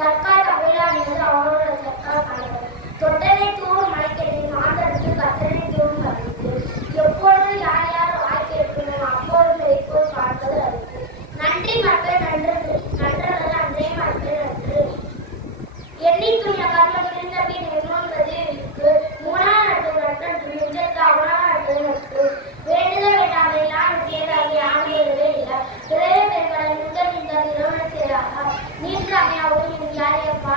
தற்கால் தமிழானது அவரோட தற்கால் கணவர் தொட்டனை தூரும் மலைக்கெட்டு மாந்தருக்கு கட்டளை தூரும் அறிவிப்பு எப்பொழுது யார் யார் வாய் கேட்கணும் அப்பொழுது எப்போது பார்ப்பது அறிவிப்பு நன்றி மக்கள் நன்றது அன்றே மக்கள் நன்று எண்ணி துணிய கர்ம துணிந்த பின் எண்ணோன்றது இருக்கு மூணாவது நட்டம் துணிஞ்சற்கு அவனாவது நட்பு வேண்டுத வேண்டாமை நான் கேடாகி ஆகியதே இல்லை இளைய பெண்களை முதல் இந்த நிறுவனம் செய்கிறார்கள் நீர் அமையாவும் யாரையப்பா